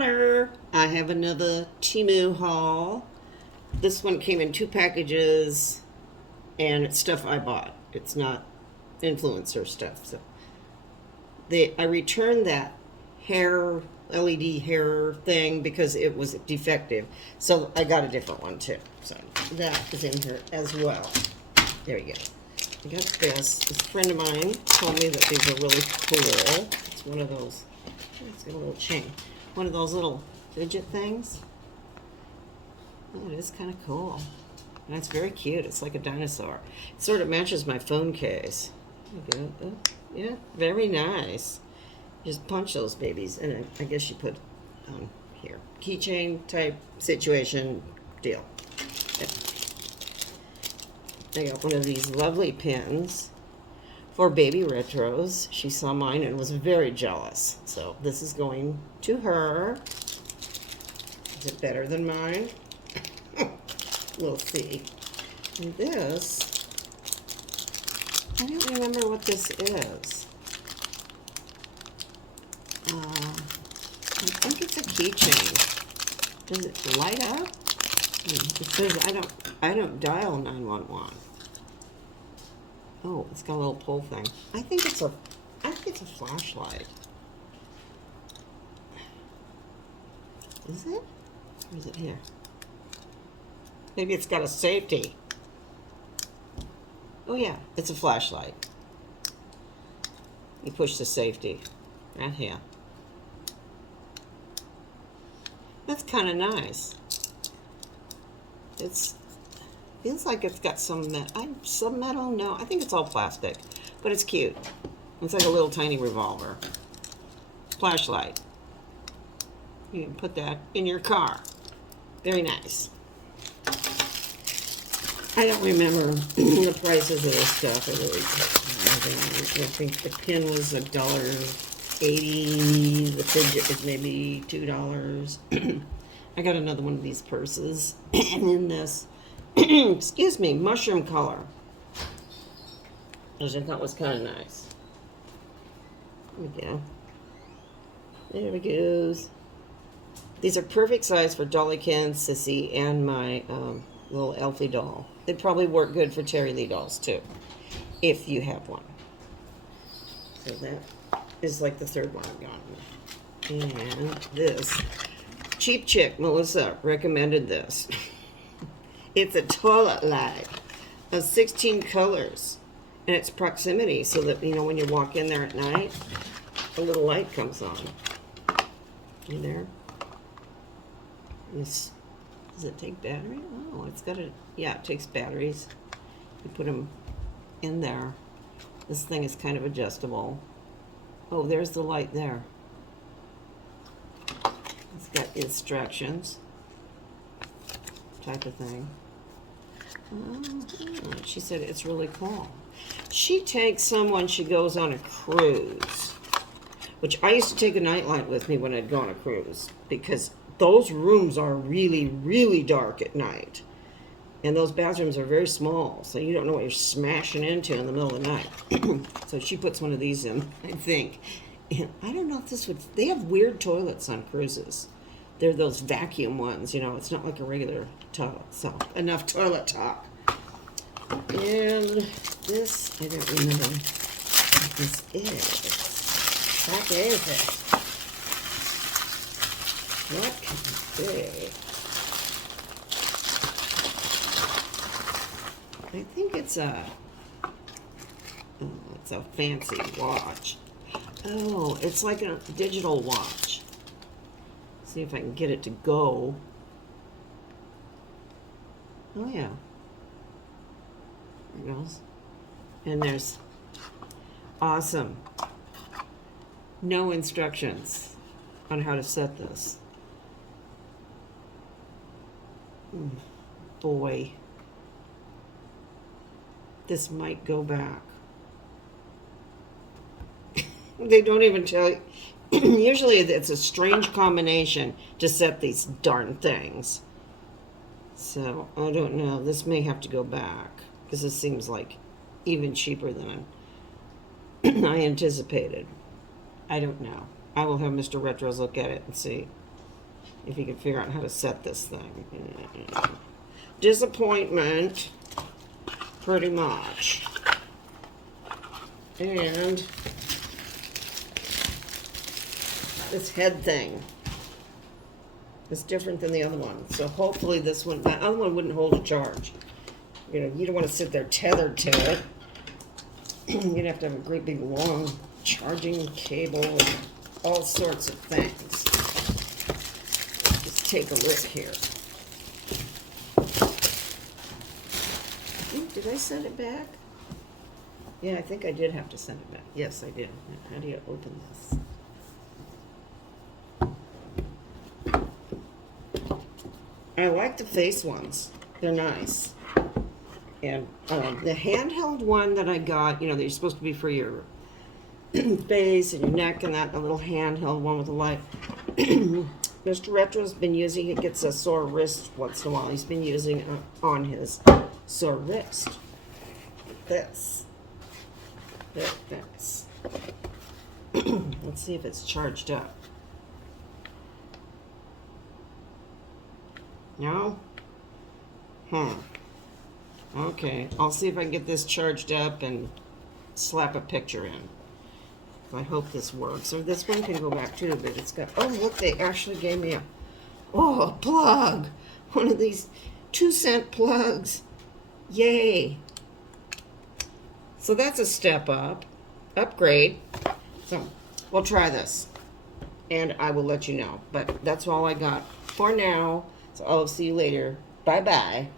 Hello, I have another Temu haul. This one came in 2 packages, and it's stuff I bought. It's not influencer stuff. So I returned that hair LED hair thing because it was defective. So I got a different one too. So that is in here as well. There you go. I got this. This friend of mine told me that these are really cool. It's one of those. It's got a little chain. One of those little fidget things. Oh, it is kind of cool. And it's very cute. It's like a dinosaur. It sort of matches my phone case. There you go. Oh, yeah, very nice. Just punch those babies. And I guess you put here. Keychain type situation deal. I got one of these lovely pins for baby retros. She saw mine and was very jealous. So this is going to her. Is it better than mine? We'll see. And this, I don't remember what this is. I think it's a keychain. Does it light up? It says I don't dial 911. Oh, it's got a little pull thing. I think it's a flashlight. Is it? Or is it here? Maybe it's got a safety. Oh yeah, it's a flashlight. You push the safety right here. That's kind of nice. It feels like it's got some metal. No, I think it's all plastic, but it's cute. It's like a little tiny revolver. Flashlight. You can put that in your car. Very nice. I don't remember the prices of this stuff. I think the pin was $1.80. The fidget was maybe $2. I got another one of these purses, and in this, excuse me, mushroom color, which I thought was kind of nice. There we go. There we go. These are perfect size for Dollykin, Sissy, and my little Elfie doll. They'd probably work good for Terry Lee dolls too, if you have one. So that is like the third one I've gotten. And this. Cheap Chick, Melissa, recommended this. It's a toilet light of 16 colors. And it's proximity, so that, you know, when you walk in there at night, a little light comes on. In there. Does it take battery? Oh, it's got a, yeah, it takes batteries. You put them in there. This thing is kind of adjustable. Oh, there's the light there. It's got instructions, type of thing. She said it's really cool. She takes someone, she goes on a cruise, which I used to take a nightlight with me when I'd go on a cruise, because those rooms are really, really dark at night. And those bathrooms are very small, so you don't know what you're smashing into in the middle of the night. So she puts one of these in, I think. And I don't know if this would... They have weird toilets on cruises. They're those vacuum ones, you know. It's not like a regular toilet. So, enough toilet talk. And this, I don't remember what this is. What is it? What can it be? I think it's a fancy watch. Oh, it's like a digital watch. See if I can get it to go. Oh yeah. There it goes. And there's awesome. No instructions on how to set this. Boy. This might go back. They don't even tell you. Usually it's a strange combination to set these darn things. So, I don't know. This may have to go back, because this seems like even cheaper than I anticipated. I don't know. I will have Mr. Retros look at it and see. if you can figure out how to set this thing. Disappointment, pretty much. And this head thing is different than the other one. So hopefully this one, that other one wouldn't hold a charge. You know, you don't want to sit there tethered to it. You'd have to have a great big long charging cable and all sorts of things. Let's take a look here. Ooh, did I send it back? Yeah, I think I did have to send it back. Yes, I did. How do you open this? I like the face ones. They're nice. And the handheld one that I got, you know, they're supposed to be for your face and your neck, and that, the little handheld one with the light. Mr. Retro's been using it, gets a sore wrist once in a while. He's been using it on his sore wrist. This. This. Let's see if it's charged up. No? Okay, I'll see if I can get this charged up and slap a picture in. I hope this works. Or this one can go back too, but it's got, oh look, they actually gave me a plug. One of these 2-cent plugs. Yay. So that's a step up, upgrade. So we'll try this and I will let you know. But that's all I got for now. So I'll see you later. Bye-bye.